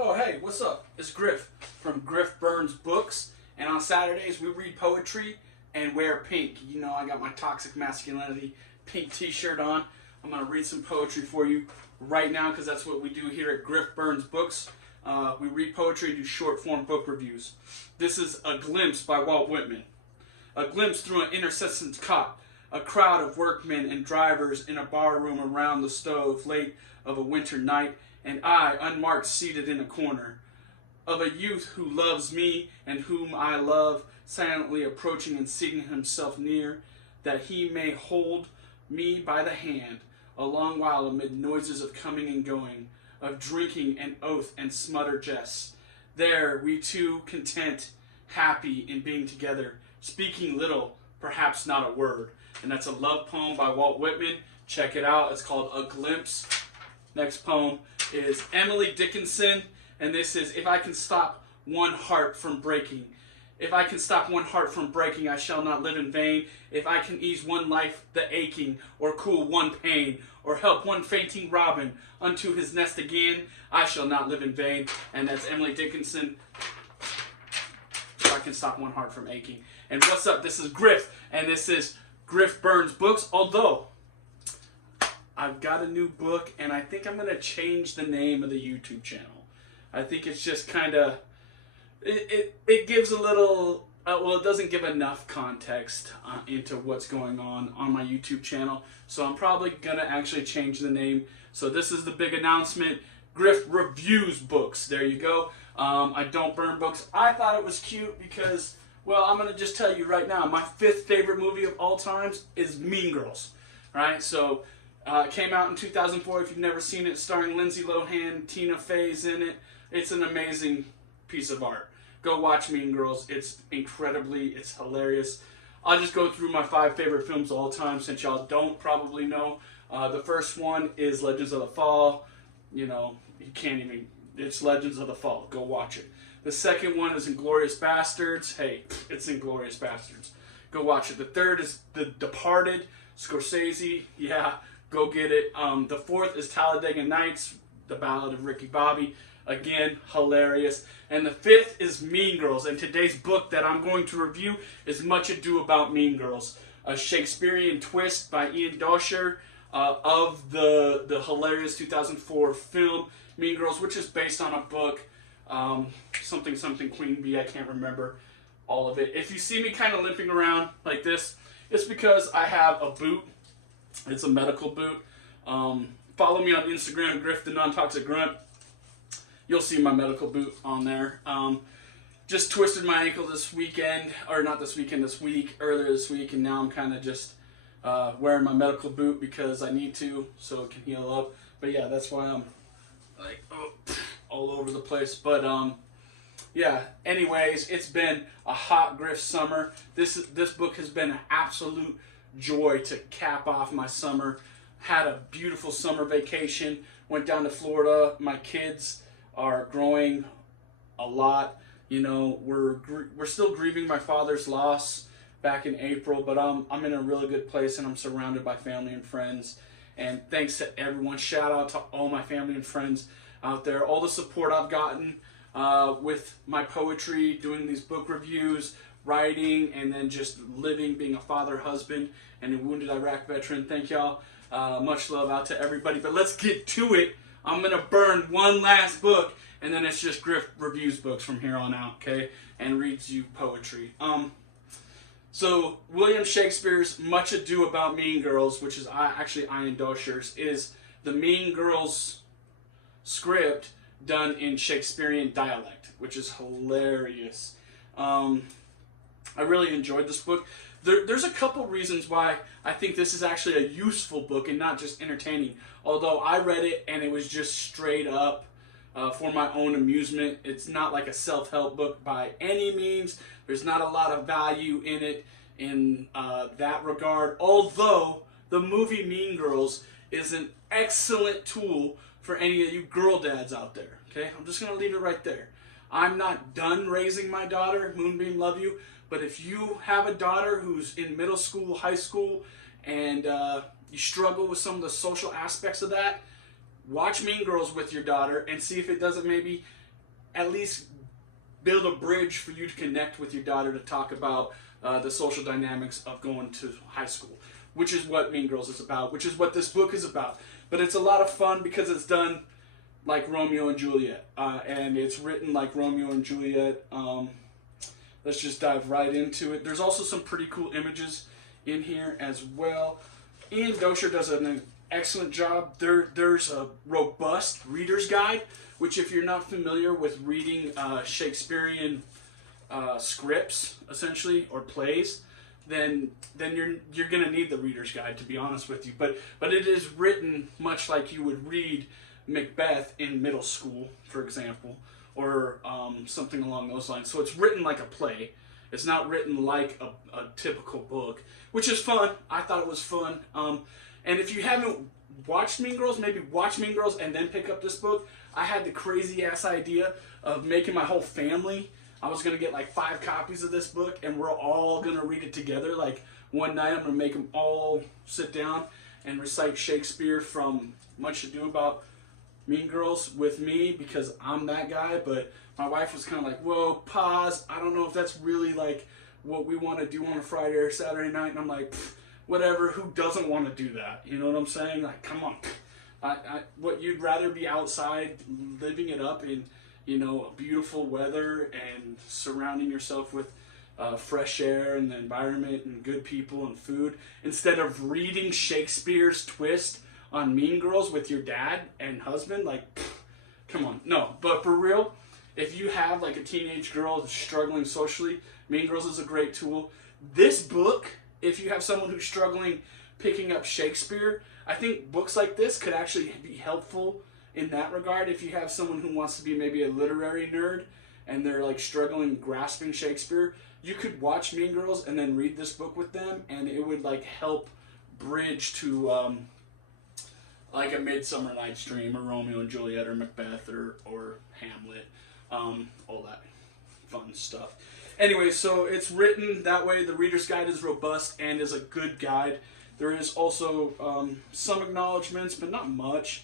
Oh, hey, what's up? It's Griff from Griff Burns Books, and on Saturdays we read poetry and wear pink. You know, I got my Toxic Masculinity pink t-shirt on. I'm going to read some poetry for you right now because that's what we do here at Griff Burns Books. We read poetry and do short-form book reviews. This is A Glimpse by Walt Whitman. A glimpse through an intercession's cot, a crowd of workmen and drivers in a bar room around the stove late of a winter night, and I, unmarked, seated in a corner, of a youth who loves me and whom I love, silently approaching and seating himself near, that he may hold me by the hand, a long while amid noises of coming and going, of drinking and oath and smuttered jests. There we two content, happy in being together, speaking little, perhaps not a word. And that's a love poem by Walt Whitman. Check it out. It's called A Glimpse. Next poem is Emily Dickinson, and this is If I can stop one heart from breaking. If I can stop one heart from breaking, I shall not live in vain. If I can ease one life the aching, or cool one pain, or help one fainting robin unto his nest again, I shall not live in vain. And that's Emily Dickinson. If I can stop one heart from aching. And what's up? This is Griff, and this is Griff Burns Books. Although I've got a new book, and I think I'm going to change the name of the YouTube channel. I think it's just kind of, it gives a little, well, it doesn't give enough context into what's going on my YouTube channel. So I'm probably going to actually change the name. So this is the big announcement. Griff Reviews Books. There you go. I don't burn books. I thought it was cute because, well, I'm going to just tell you right now, my 5th favorite movie of all times is Mean Girls. Right? So it came out in 2004. If you've never seen it, starring Lindsay Lohan, Tina Fey's in it. It's an amazing piece of art. Go watch Mean Girls. It's it's hilarious. I'll just go through my 5 favorite films of all time since y'all don't probably know. The first one is Legends of the Fall. You know, you can't even, it's Legends of the Fall. Go watch it. The second one is Inglourious Bastards. Hey, it's Inglourious Bastards. Go watch it. The third is The Departed, Scorsese. Yeah, go get it. The fourth is Talladega Nights, The Ballad of Ricky Bobby. Again, hilarious. And the 5th is Mean Girls. And today's book that I'm going to review is Much Ado About Mean Girls, a Shakespearean twist by Ian Doescher of the hilarious 2004 film Mean Girls, which is based on a book, something Queen Bee. I can't remember all of it. If you see me kind of limping around like this, it's because I have a boot. It's a medical boot. Follow me on Instagram, Griff the Non-Toxic Grunt. You'll see my medical boot on there. Just twisted my ankle this weekend, or not this weekend, earlier this week, and now I'm kind of just wearing my medical boot because I need to, so it can heal up. But yeah, that's why I'm like all over the place. But yeah. Anyways, it's been a hot Griff summer. This book has been an absolute joy to cap off my summer. Had a beautiful summer vacation. Went down to Florida. My kids are growing a lot. You know, we're still grieving my father's loss back in April, but I'm in a really good place and I'm surrounded by family and friends. And thanks to everyone. Shout out to all my family and friends out there. All the support I've gotten with my poetry, doing these book reviews, writing, and then just living, being a father, husband, and a wounded Iraq veteran. Thank y'all. Much love out to everybody. But let's get to it. I'm going to burn one last book, and then it's just Griff Reviews Books from here on out, okay? And reads you poetry. So William Shakespeare's Much Ado About Mean Girls, which is actually Ian Doescher's, is the Mean Girls script done in Shakespearean dialect, which is hilarious. I really enjoyed this book. There's a couple reasons why I think this is actually a useful book and not just entertaining. Although I read it and it was just straight up for my own amusement. It's not like a self-help book by any means. There's not a lot of value in it in that regard. Although the movie Mean Girls is an excellent tool for any of you girl dads out there. Okay, I'm just going to leave it right there. I'm not done raising my daughter. Moonbeam, love you. But if you have a daughter who's in middle school, high school, and you struggle with some of the social aspects of that, watch Mean Girls with your daughter and see if it doesn't maybe at least build a bridge for you to connect with your daughter to talk about the social dynamics of going to high school, which is what Mean Girls is about, which is what this book is about. But it's a lot of fun because it's done like Romeo and Juliet, and it's written like Romeo and Juliet. Let's just dive right into it. There's also some pretty cool images in here as well. Ian Doescher does an excellent job. There's a robust reader's guide, which if you're not familiar with reading Shakespearean scripts, essentially, or plays, then you're gonna need the reader's guide, to be honest with you. But it is written much like you would read Macbeth in middle school, for example, or something along those lines. So it's written like a play. It's not written like a typical book, which is fun. I thought it was fun. And if you haven't watched Mean Girls, maybe watch Mean Girls and then pick up this book. I had the crazy ass idea of making my whole family. I was gonna get like 5 copies of this book, and we're all gonna read it together. Like one night, I'm gonna make them all sit down and recite Shakespeare from Much Ado About Mean Girls with me, because I'm that guy. But my wife was kind of like, "Whoa, pause! I don't know if that's really like what we want to do on a Friday or Saturday night." And I'm like, "Whatever. Who doesn't want to do that? You know what I'm saying? Like, come on." What you'd rather be outside living it up in, beautiful weather and surrounding yourself with fresh air and the environment and good people and food, instead of reading Shakespeare's twist on Mean Girls with your dad and husband. Like, come on. No, but for real, if you have like a teenage girl that's struggling socially, Mean Girls is a great tool. This book, if you have someone who's struggling picking up Shakespeare, I think books like this could actually be helpful in that regard. If you have someone who wants to be maybe a literary nerd and they're like struggling grasping Shakespeare, you could watch Mean Girls and then read this book with them, and it would like help bridge to like a Midsummer Night's Dream or Romeo and Juliet or Macbeth or Hamlet, all that fun stuff. Anyway, so it's written that way. The reader's guide is robust and is a good guide. There is also some acknowledgments, but not much.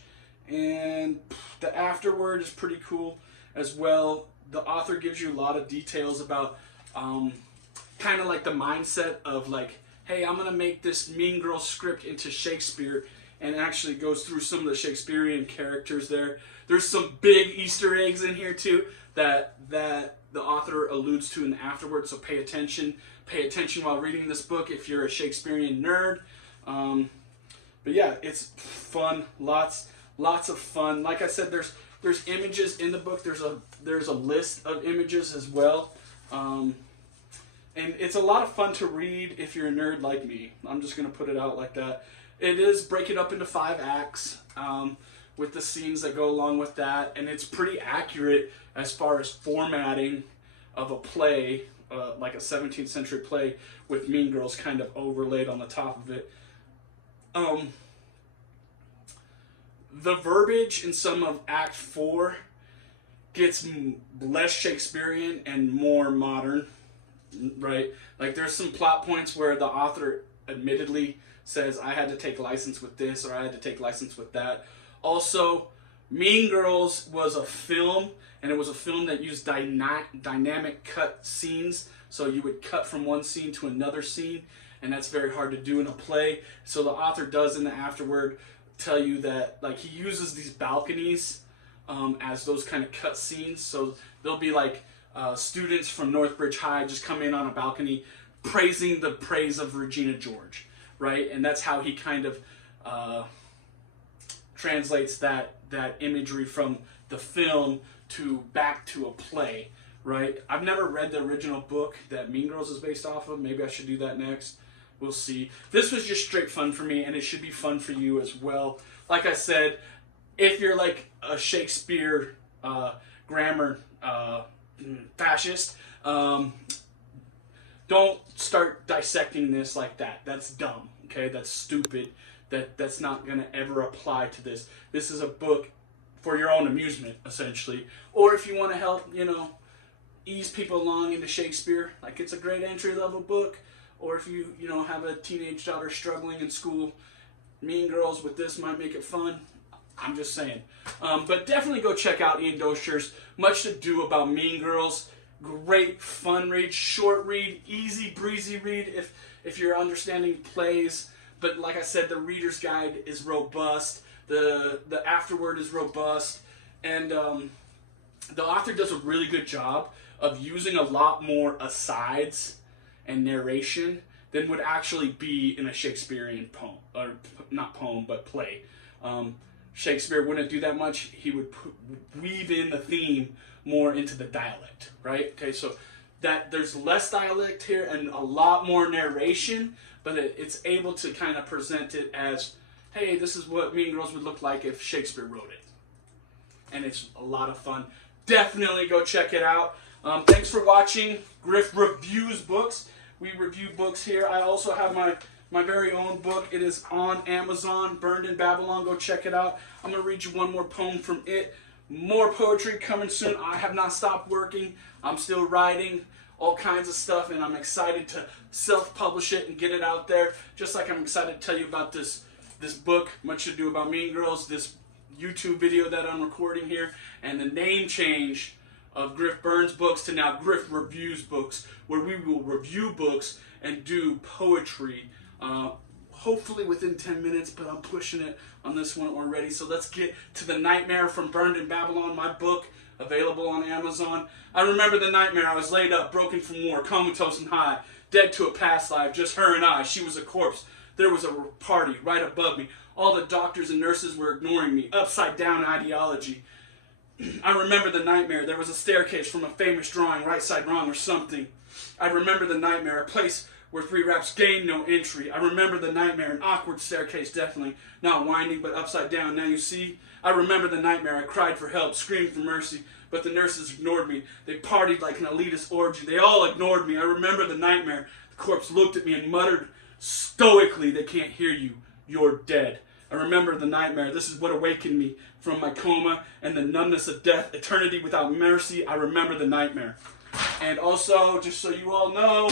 And the afterword is pretty cool as well. The author gives you a lot of details about kind of like the mindset of like, hey, I'm going to make this Mean Girl script into Shakespeare, and actually goes through some of the Shakespearean characters there. There's some big Easter eggs in here too that the author alludes to in the afterword, so pay attention. Pay attention while reading this book if you're a Shakespearean nerd. But yeah, it's fun. Lots of fun. Like I said, there's images in the book. There's a list of images as well. And it's a lot of fun to read if you're a nerd like me. I'm just going to put it out like that. It is breaking up into 5 acts with the scenes that go along with that. And it's pretty accurate as far as formatting of a play, like a 17th century play with Mean Girls kind of overlaid on the top of it. The verbiage in some of Act 4 gets less Shakespearean and more modern, right? Like there's some plot points where the author admittedly says, I had to take license with this or I had to take license with that. Also, Mean Girls was a film, and it was a film that used dynamic cut scenes. So you would cut from one scene to another scene, and that's very hard to do in a play. So the author does in the afterword tell you that like he uses these balconies as those kind of cut scenes. So there'll be like students from Northbridge High just come in on a balcony praising the praise of Regina George, right? And that's how he kind of translates that imagery from the film back to a play, right? I've never read the original book that Mean Girls is based off of. Maybe I should do that next. We'll see. This was just straight fun for me, and it should be fun for you as well. Like I said, if you're like a Shakespeare grammar fascist, don't start dissecting this like that. That's dumb, okay? That's stupid. That's not going to ever apply to this. This is a book for your own amusement, essentially. Or if you want to help, ease people along into Shakespeare, like it's a great entry-level book. Or if you have a teenage daughter struggling in school, Mean Girls with this might make it fun. I'm just saying. But definitely go check out Ian Doescher's Much to Do About Mean Girls. Great fun read, short read, easy breezy read if you're understanding plays. But like I said, the reader's guide is robust. The afterword is robust, and the author does a really good job of using a lot more asides and narration than would actually be in a Shakespearean poem, or not poem, but play. Shakespeare wouldn't do that much. He would weave in the theme more into the dialect, right? Okay, so that there's less dialect here and a lot more narration, but it's able to kind of present it as, hey, this is what Mean Girls would look like if Shakespeare wrote it. And it's a lot of fun. Definitely go check it out. Thanks for watching Griff Reviews Books. We review books here. I also have my very own book. It is on Amazon, Burned in Babylon. Go check it out. I'm going to read you one more poem from it. More poetry coming soon. I have not stopped working. I'm still writing all kinds of stuff, and I'm excited to self-publish it and get it out there. Just like I'm excited to tell you about this book, Much to Do About Mean Girls, this YouTube video that I'm recording here, and the name change of Griff Burns Books to now Griff Reviews Books, where we will review books and do poetry. Hopefully within 10 minutes, but I'm pushing it on this one already. So let's get to The Nightmare from Burned in Babylon, my book, available on Amazon. I remember the nightmare. I was laid up, broken from war, comatose and high, dead to a past life, just her and I. She was a corpse. There was a party right above me. All the doctors and nurses were ignoring me. Upside down ideology. I remember the nightmare. There was a staircase from a famous drawing, right side wrong or something. I remember the nightmare, a place where 3 raps gained no entry. I remember the nightmare, an awkward staircase, definitely. Not winding, but upside down. Now you see? I remember the nightmare. I cried for help, screamed for mercy, but the nurses ignored me. They partied like an elitist orgy. They all ignored me. I remember the nightmare. The corpse looked at me and muttered stoically, "They can't hear you. You're dead." I remember the nightmare. This is what awakened me from my coma and the numbness of death, eternity without mercy. I remember the nightmare. And also, just so you all know,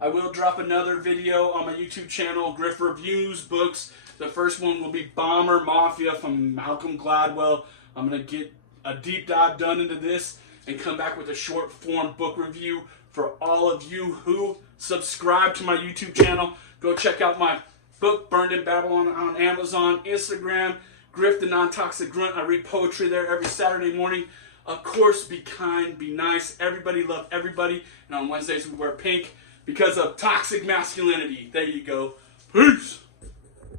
I will drop another video on my YouTube channel, Griff Reviews Books. The first one will be Bomber Mafia from Malcolm Gladwell. I'm going to get a deep dive done into this and come back with a short form book review for all of you who subscribe to my YouTube channel. Go check out my book, Burned in Babylon, on Amazon, Instagram, Griff the Non-Toxic Grunt. I read poetry there every Saturday morning. Of course, be kind, be nice. Everybody love everybody. And on Wednesdays we wear pink because of toxic masculinity. There you go. Peace.